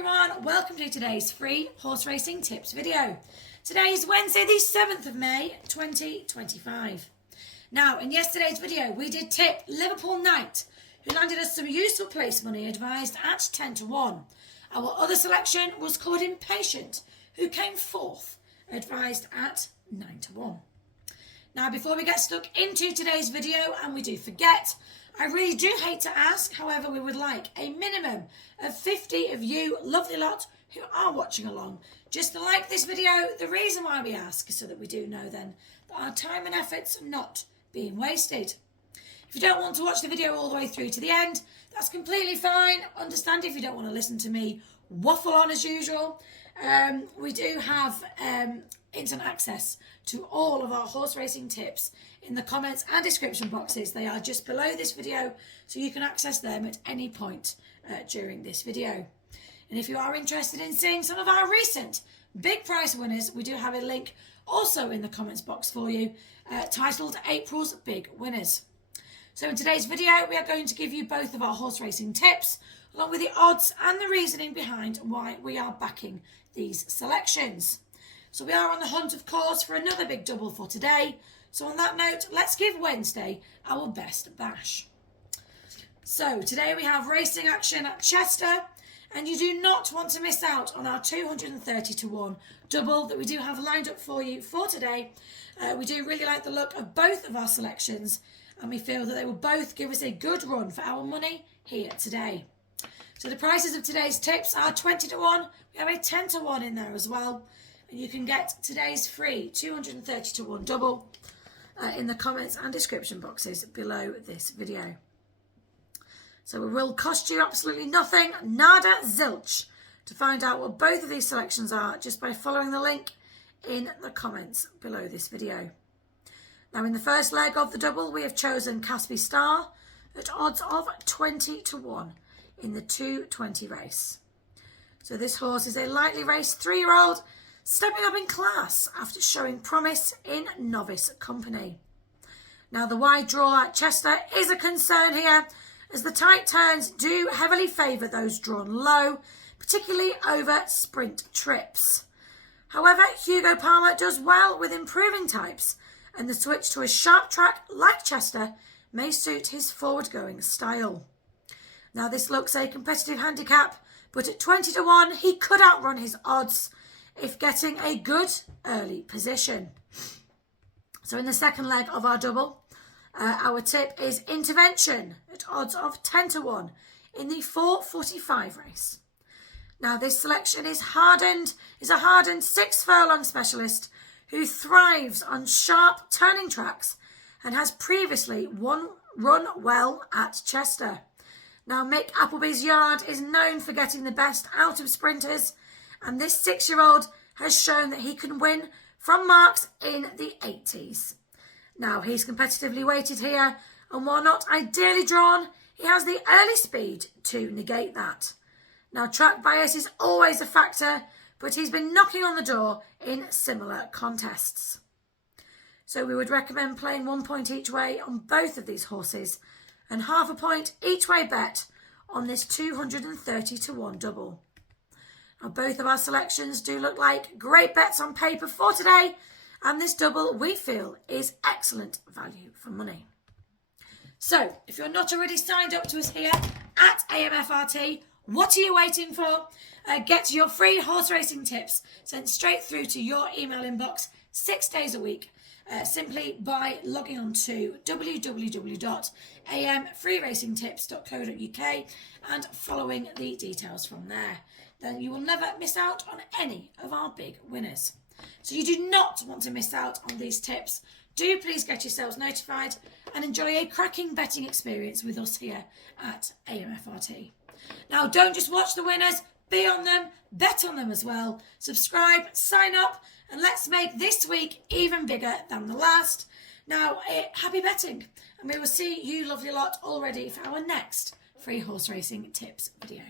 everyone, welcome to today's free horse racing tips video. Today is Wednesday the 7th of May 2025. Now in yesterday's video we did tip Liverpool Knight, who landed us some useful place money advised at 10 to 1. Our other selection was called Impatient, who came fourth, advised at 9 to 1. Now before we get stuck into today's video, and we do forget, I really do hate to ask, however we would like a minimum of 50 of you lovely lot who are watching along just to like this video. The reason why we ask is so that we do know then that our time and efforts are not being wasted. If you don't want to watch the video all the way through to the end, that's completely fine. Understand if you don't want to listen to me waffle on as usual. We do have instant access to all of our horse racing tips in the comments and description boxes. They are just below this video, so you can access them at any point during this video. And if you are interested in seeing some of our recent big prize winners, we do have a link also in the comments box for you titled April's Big Winners. So in today's video we are going to give you both of our horse racing tips along with the odds and the reasoning behind why we are backing these selections. So we are on the hunt, of course, for another big double for today. So on that note, let's give Wednesday our best bash. So today we have racing action at Chester, and you do not want to miss out on our 230 to 1 double that we do have lined up for you for today. We do really like the look of both of our selections, and we feel that they will both give us a good run for our money here today. So the prices of today's tips are 20 to 1. We have a 10 to 1 in there as well. And you can get today's free 230 to 1 double in the comments and description boxes below this video. So it will cost you absolutely nothing, nada zilch, to find out what both of these selections are just by following the link in the comments below this video. Now in the first leg of the double we have chosen Caspi Star at odds of 20 to 1 in the 2:20 race. So this horse is a lightly raced 3-year-old stepping up in class after showing promise in novice company. Now the wide draw at Chester is a concern here, as the tight turns do heavily favour those drawn low, particularly over sprint trips. However, Hugo Palmer does well with improving types, and the switch to a sharp track like Chester may suit his forward-going style. Now this looks a competitive handicap, but at 20 to 1 he could outrun his odds if getting a good early position. So in the second leg of our double, our tip is Intervention at odds of 10 to 1 in the 4:45 race. Now this selection is a hardened 6-furlong specialist who thrives on sharp turning tracks and has previously run well at Chester. Now Mick Appleby's yard is known for getting the best out of sprinters, and this 6-year-old has shown that he can win from marks in the 80s. Now he's competitively weighted here, and while not ideally drawn, he has the early speed to negate that. Now track bias is always a factor, but he's been knocking on the door in similar contests. So we would recommend playing 1 point each way on both of these horses, and half a point each way bet on this 230 to 1 double. Now both of our selections do look like great bets on paper for today, and this double we feel is excellent value for money. So if you're not already signed up to us here at AMFRT, what are you waiting for? Get your free horse racing tips sent straight through to your email inbox 6 days a week, simply by logging on to www.amfreeracingtips.co.uk and following the details from there. Then you will never miss out on any of our big winners. So you do not want to miss out on these tips. Do please get yourselves notified and enjoy a cracking betting experience with us here at AMFRT. Now don't just watch the winners, be on them, bet on them as well. Subscribe, sign up, and let's make this week even bigger than the last. Now, happy betting, and we will see you lovely lot all ready for our next free horse racing tips video.